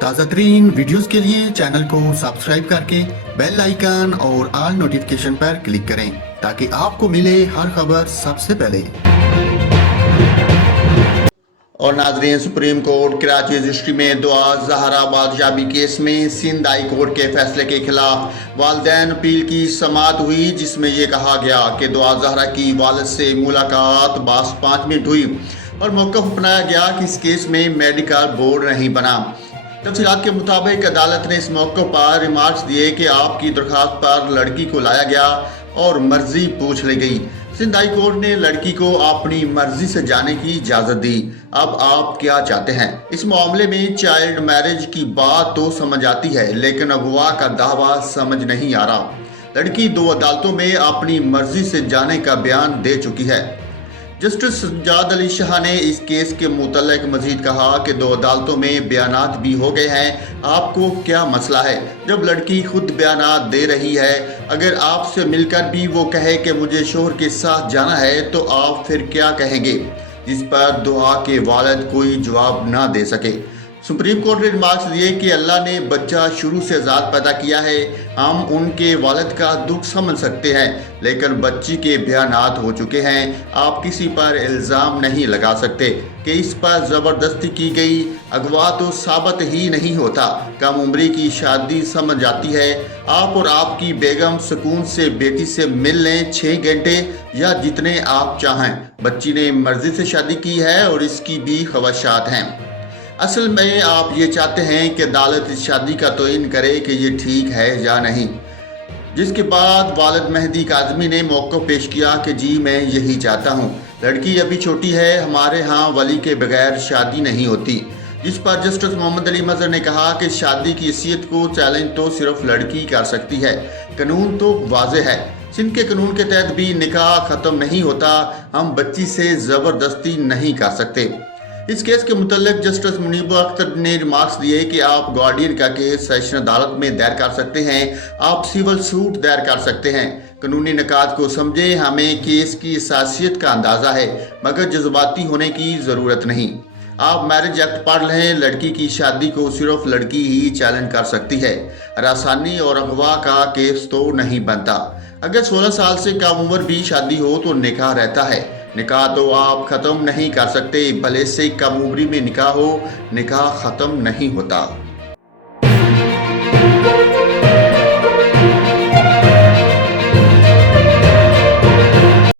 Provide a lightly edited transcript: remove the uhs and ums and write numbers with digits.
تازہ ترین ویڈیوز کے لیے چینل کو سبسکرائب کر کے بیل آئیکن اور آل نوٹیفیکیشن پر کلک کریں تاکہ آپ کو ملے ہر خبر سب سے پہلے۔ اور ناظرین، سپریم کورٹ کراچی رجسٹری میں دعا زہرا بادشاہی کیس میں سندھ ہائی کورٹ کے فیصلے کے خلاف والدین اپیل کی سماعت ہوئی، جس میں یہ کہا گیا کہ دعا زہرا کی والد سے ملاقات 5 منٹ ہوئی اور موقف اپنایا گیا کہ اس کیس میں میڈیکل بورڈ نہیں بنا۔ تفصیلات کے مطابق عدالت نے اس موقع پر ریمارکس دیے کہ آپ کی درخواست پر لڑکی کو لایا گیا اور مرضی پوچھ لی گئی۔ سندھ ہائی کورٹ نے لڑکی کو اپنی مرضی سے جانے کی اجازت دی۔ اب آپ کیا چاہتے ہیں؟ اس معاملے میں چائلڈ میرج کی بات تو سمجھ آتی ہے، لیکن اغوا کا دعویٰ سمجھ نہیں آ رہا۔ لڑکی 2 عدالتوں میں اپنی مرضی سے جانے کا بیان دے چکی ہے۔ جسٹس سجاد علی شاہ نے اس کیس کے متعلق مزید کہا کہ 2 عدالتوں میں بیانات بھی ہو گئے ہیں، آپ کو کیا مسئلہ ہے؟ جب لڑکی خود بیانات دے رہی ہے، اگر آپ سے مل کر بھی وہ کہے کہ مجھے شوہر کے ساتھ جانا ہے تو آپ پھر کیا کہیں گے؟ جس پر دعا کے والد کوئی جواب نہ دے سکے۔ سپریم کورٹ نے ریمارکس دیے کہ اللہ نے بچہ شروع سے ذات پیدا کیا ہے، ہم ان کے والد کا دکھ سمجھ سکتے ہیں، لیکن بچی کے بیانات ہو چکے ہیں، آپ کسی پر الزام نہیں لگا سکتے کہ اس پر زبردستی کی گئی۔ اغوا تو ثابت ہی نہیں ہوتا۔ کم عمری کی شادی سمجھ آتی ہے۔ آپ اور آپ کی بیگم سکون سے بیٹی سے مل لیں 6 گھنٹے یا جتنے آپ چاہیں۔ بچی نے مرضی سے شادی کی ہے اور اس کی بھی خواہشات ہیں۔ اصل میں آپ یہ چاہتے ہیں کہ عدالت اس شادی کا تعین کرے کہ یہ ٹھیک ہے یا نہیں، جس کے بعد والد مہدی کاظمی نے موقف پیش کیا کہ جی میں یہی چاہتا ہوں، لڑکی ابھی چھوٹی ہے، ہمارے ہاں ولی کے بغیر شادی نہیں ہوتی۔ جس پر جسٹس محمد علی مظہر نے کہا کہ شادی کی حیثیت کو چیلنج تو صرف لڑکی کر سکتی ہے، قانون تو واضح ہے، سندھ کے قانون کے تحت بھی نکاح ختم نہیں ہوتا، ہم بچی سے زبردستی نہیں کر سکتے۔ اس کیس کے متعلق جسٹس منیب اختر نے ریمارکس دیے کہ آپ گارڈین کا کیس سیشن عدالت میں دائر کر سکتے ہیں، آپ سیول سوٹ دائر کر سکتے ہیں، قانونی نکات کو سمجھیں، ہمیں کیس کی حساسیت کا اندازہ ہے مگر جذباتی ہونے کی ضرورت نہیں۔ آپ میرج ایکٹ پڑھ لیں، لڑکی کی شادی کو صرف لڑکی ہی چیلنج کر سکتی ہے، ہراسانی اور اغوا کا کیس تو نہیں بنتا۔ اگر 16 سال سے کم عمر بھی شادی ہو تو نکاح رہتا ہے، نکاح تو آپ ختم نہیں کر سکتے، بھلے سے کم عمری میں نکاح ہو، نکاح ختم نہیں ہوتا۔